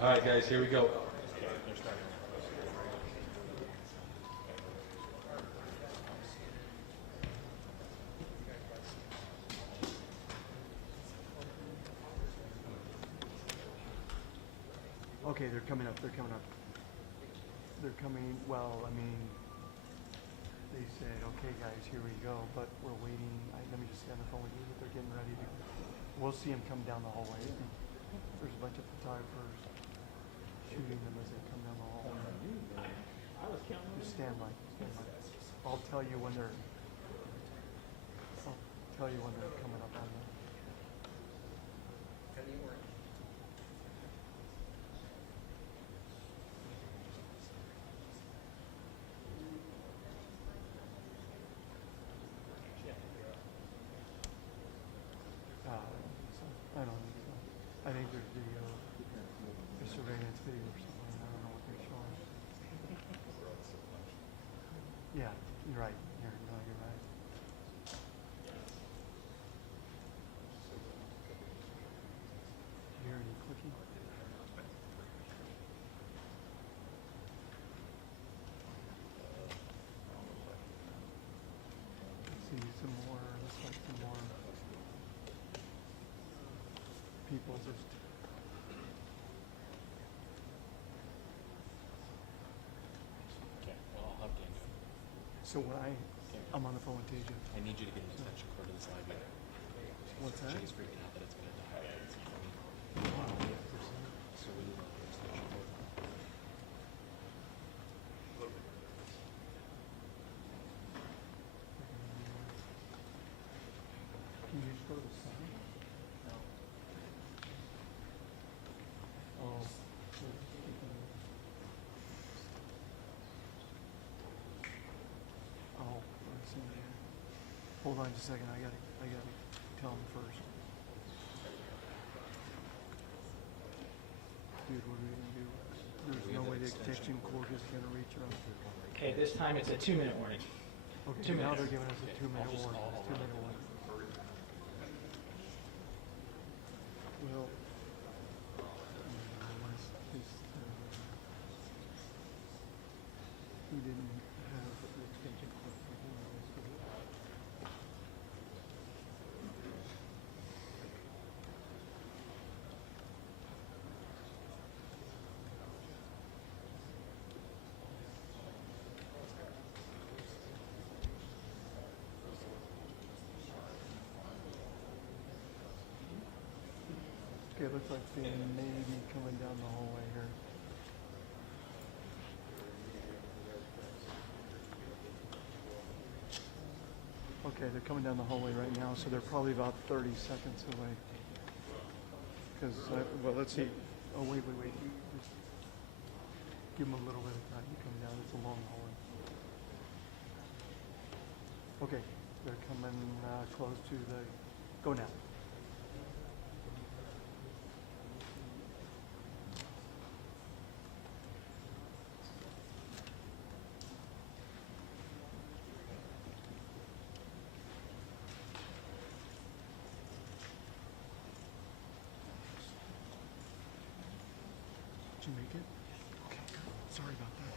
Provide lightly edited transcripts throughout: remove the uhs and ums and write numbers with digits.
All right, guys, here we go. Okay, they're coming up. They're coming up. They're coming. Well, I mean, they said, "Okay, guys, here we go." But we're waiting. Let me just stay on the phone with you. But they're getting ready to. We'll see them come down the hallway. There's a bunch of photographers shooting them as they come down the hallway. Just stand by. Stand by. I'll tell you when they're. I'll tell you when they're coming up on the. I don't think so. I think there's video, there's surveillance video or something. I don't know what they're showing. Yeah, you're right. You're right. Do you hear any clicking? See some more. Looks like some more. People just okay. Well, I'll have Dan do it. so when I'm on the phone with Tasia. I need you to get an extension cord to the slide here. What's that? Jay's freaking out that it's going to die. So we need an extension cord. Can you just go to the side? No. Oh. Oh, I see. Hold on just a second. I gotta tell him first. Dude, what are we gonna do? There's no way the extension cord is gonna reach around. Okay, this time it's a 2-minute warning. Okay, 2 now minutes. they're giving us a 2-minute warning. I'll 2-minute warning. Well, he didn't have the extension cord. Okay, it looks like they may be coming down the hallway here. Okay, they're coming down the hallway right now, so they're probably about 30 seconds away. Because, well, let's see. Oh, wait. Just give them a little bit of time to come down. It's a long hallway. Okay, they're coming close to the... Go now. Did you make it? Okay, good. Sorry about that.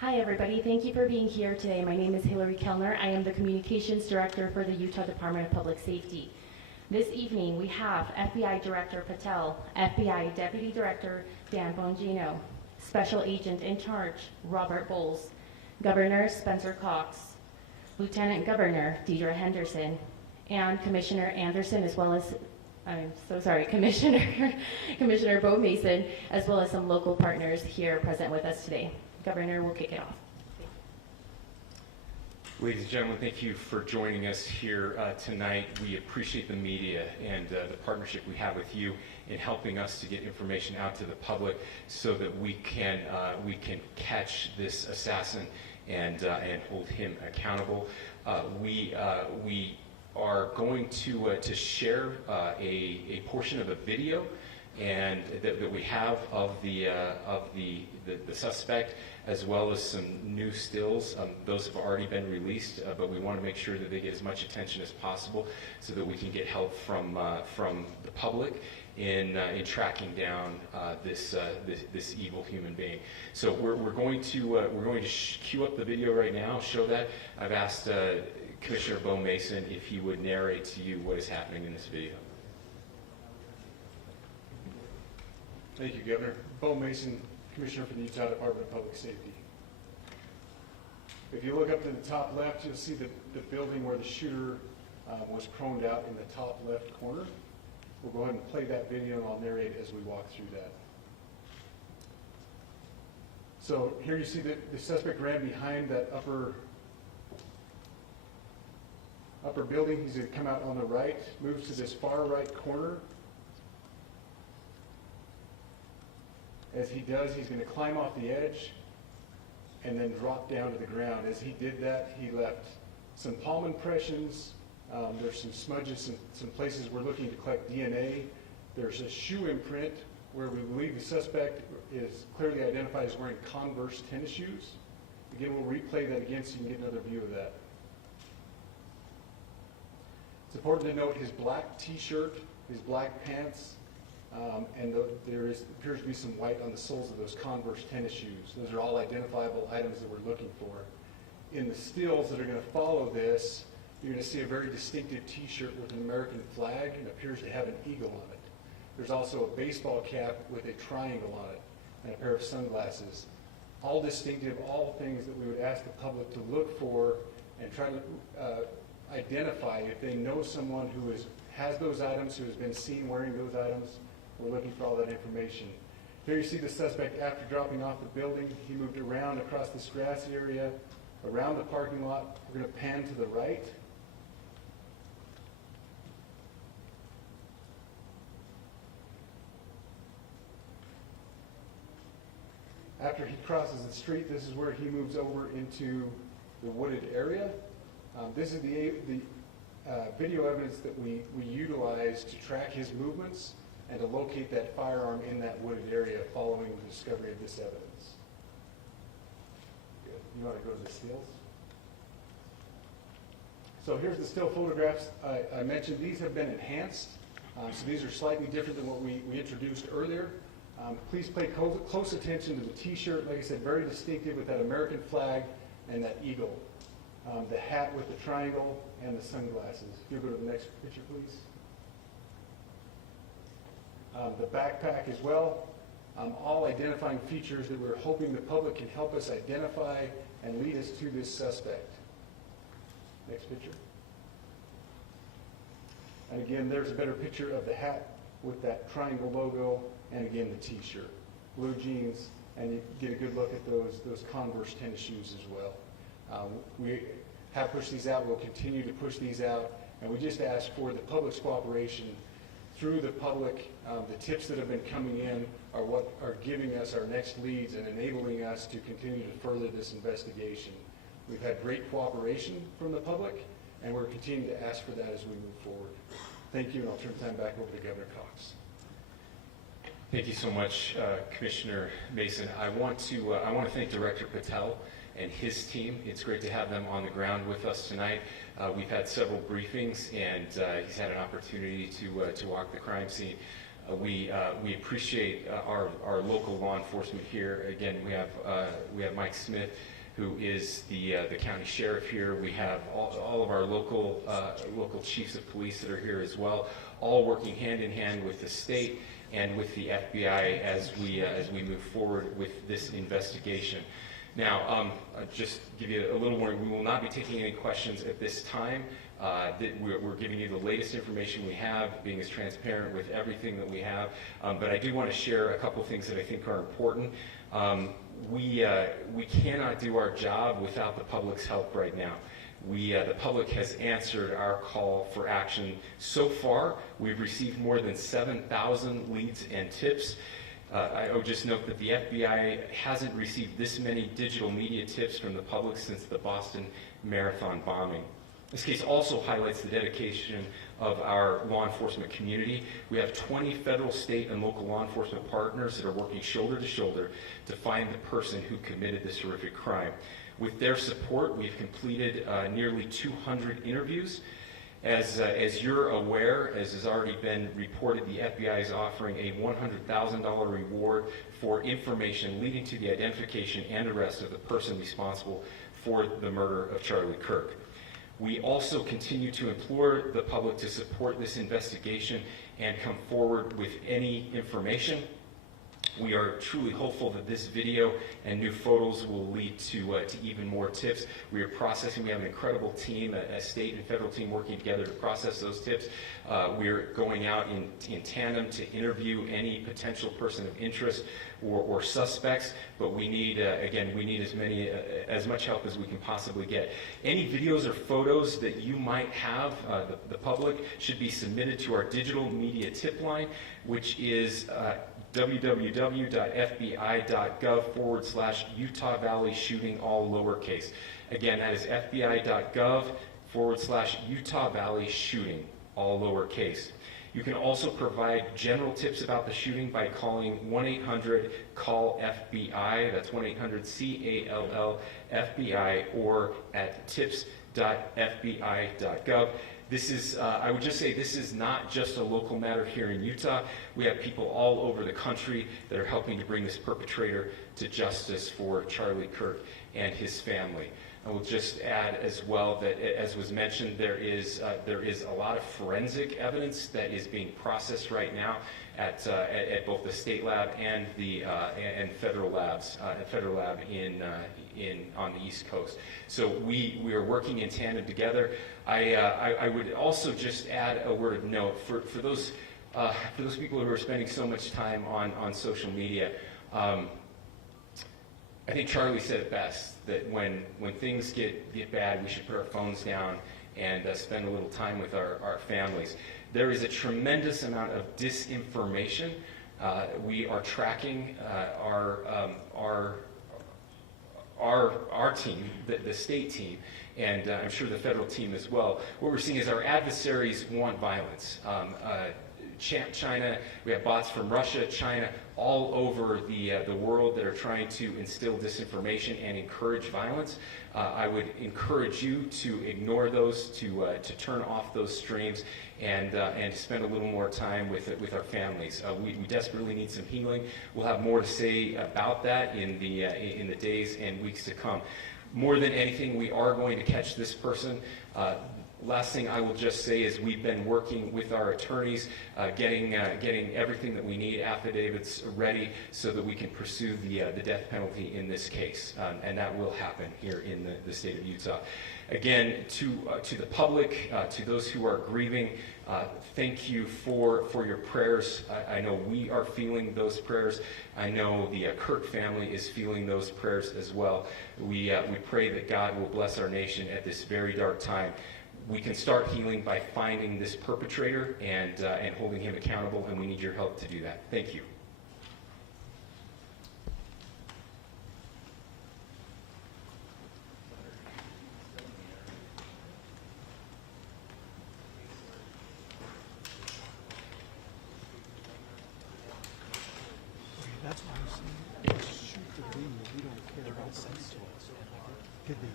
Hi everybody, thank you for being here today. My name is Hillary Kellner. I am the Communications Director for the Utah Department of Public Safety. This evening we have FBI Director Patel, FBI Deputy Director Dan Bongino, Special Agent in Charge Robert Bowles, Governor Spencer Cox, Lieutenant Governor Deidre Henderson, and Commissioner Anderson, as well as, Commissioner Bo Mason, as well as some local partners here present with us today. Governor, we'll kick it off. Ladies and gentlemen, thank you for joining us here tonight. We appreciate the media and the partnership we have with you in helping us to get information out to the public so that we can catch this assassin and hold him accountable. We are going to share a portion of a video and that we have of the suspect, as well as some new stills. Those have already been released, but we want to make sure that they get as much attention as possible so that we can get help from the public in tracking down this evil human being. So we're going to cue up the video right now, show that. I've asked Commissioner Bo Mason if he would narrate to you what is happening in this video. Thank you, Governor. Bo Mason, Commissioner for the Utah Department of Public Safety. If you look up to the top left, you'll see the building where the shooter was proned out in the top left corner. We'll go ahead and play that video, and I'll narrate as we walk through that. So here you see that the suspect ran behind that upper building. He's going to come out on the right, moves to this far right corner. As he does, he's going to climb off the edge and then drop down to the ground. As he did that, he left some palm impressions. There's some smudges, some places we're looking to collect DNA. There's a shoe imprint where we believe the suspect is clearly identified as wearing Converse tennis shoes. Again, we'll replay that again so you can get another view of that. It's important to note his black t-shirt, his black pants, and there appears to be some white on the soles of those Converse tennis shoes. Those are all identifiable items that we're looking for. In the stills that are going to follow this, you're going to see a very distinctive t-shirt with an American flag and appears to have an eagle on it. There's also a baseball cap with a triangle on it and a pair of sunglasses. All distinctive, all things that we would ask the public to look for and try to identify if they know someone who has those items, who has been seen wearing those items. We're looking for all that information. Here you see the suspect after dropping off the building. He moved around across this grassy area, around the parking lot. We're going to pan to the right. After he crosses the street, this is where he moves over into the wooded area. This is the video evidence that we utilize to track his movements and to locate that firearm in that wooded area following the discovery of this evidence. Good. You want to go to the stills? So here's the still photographs. I mentioned these have been enhanced. So these are slightly different than what we introduced earlier. Please pay close attention to the t-shirt. Like I said, very distinctive with that American flag and that eagle. The hat with the triangle and the sunglasses. If you'll go to the next picture, please. The backpack as well. All identifying features that we're hoping the public can help us identify and lead us to this suspect. Next picture. And again, there's a better picture of the hat with that triangle logo, and again, the t-shirt. Blue jeans, and you get a good look at those Converse tennis shoes as well. We have pushed these out. We'll continue to push these out, and we just ask for the public's cooperation through the public. The tips that have been coming in are what are giving us our next leads and enabling us to continue to further this investigation. We've had great cooperation from the public, and we're continuing to ask for that as we move forward. Thank you, and I'll turn time back over to Governor Cox. Thank you so much, Commissioner Mason. I want to thank Director Patel and his team. It's great to have them on the ground with us tonight. We've had several briefings, and he's had an opportunity to walk the crime scene. We appreciate our local law enforcement here. Again, we have Mike Smith, who is the county sheriff here. We have all of our local chiefs of police that are here as well, all working hand in hand with the state and with the FBI as we move forward with this investigation. Now, just give you a little warning, we will not be taking any questions at this time. We're giving you the latest information we have, being as transparent with everything that we have. But I do want to share a couple things that I think are important. We cannot do our job without the public's help right now. The public has answered our call for action. So far, we've received more than 7,000 leads and tips. I would just note that the FBI hasn't received this many digital media tips from the public since the Boston Marathon bombing. This case also highlights the dedication of our law enforcement community. We have 20 federal, state, and local law enforcement partners that are working shoulder to shoulder to find the person who committed this horrific crime. With their support, we've completed nearly 200 interviews. As you're aware, as has already been reported, the FBI is offering a $100,000 reward for information leading to the identification and arrest of the person responsible for the murder of Charlie Kirk. We also continue to implore the public to support this investigation and come forward with any information. We are truly hopeful that this video and new photos will lead to even more tips. We are processing. We have an incredible team, a state and federal team working together to process those tips. We are going out in tandem to interview any potential person of interest or suspects, but we need, again, we need as much help as we can possibly get. Any videos or photos that you might have, the public, should be submitted to our digital media tip line, which is www.fbi.gov/Utah Valley shooting, all lowercase. Again, that is fbi.gov/Utah Valley shooting, all lowercase. You can also provide general tips about the shooting by calling 1-800-CALL-FBI, that's 1-800-CALL-FBI, or at tips.fbi.gov. This is, I would just say, this is not just a local matter here in Utah. We have people all over the country that are helping to bring this perpetrator to justice for Charlie Kirk and his family. I will just add as well that, as was mentioned, there is a lot of forensic evidence that is being processed right now at both the state lab and the federal labs, federal lab on the East Coast. So we are working in tandem together. I would also just add a word of note for those people who are spending so much time on social media. I think Charlie said it best, that when things get bad, we should put our phones down and spend a little time with our families. There is a tremendous amount of disinformation. We are tracking our team, the state team, and I'm sure the federal team as well. What we're seeing is our adversaries want violence. China, we have bots from Russia, China, all over the world that are trying to instill disinformation and encourage violence. I would encourage you to ignore those, to turn off those streams, and spend a little more time with our families. We desperately need some healing. We'll have more to say about that in the days and weeks to come. More than anything, we are going to catch this person. Last thing I will just say is we've been working with our attorneys, getting everything that we need, affidavits ready, so that we can pursue the death penalty in this case, and that will happen here in the state of Utah. Again, to the public, to those who are grieving, thank you for your prayers. I know we are feeling those prayers. I know the Kirk family is feeling those prayers as well. We pray that God will bless our nation at this very dark time. We can start healing by finding this perpetrator and holding him accountable, and we need your help to do that. Thank you. That's why I'm saying, let's shoot the video. We don't care about the rest. Did they?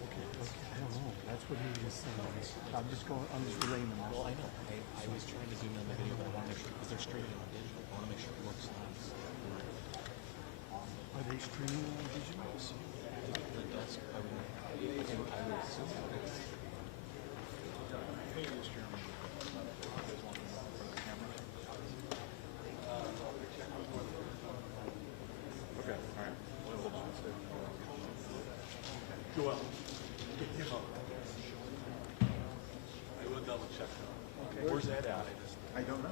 Okay, I don't know. That's what he was saying. I'm just relaying the message. Well, I know. I was trying to zoom in on the video, but I want to make sure, because they're streaming on digital, I want to make sure it works live. Are they streaming on digital? The desk, I would assume it is. Okay, all right. Joel. I will double check though. Okay. Where's that at? I don't know.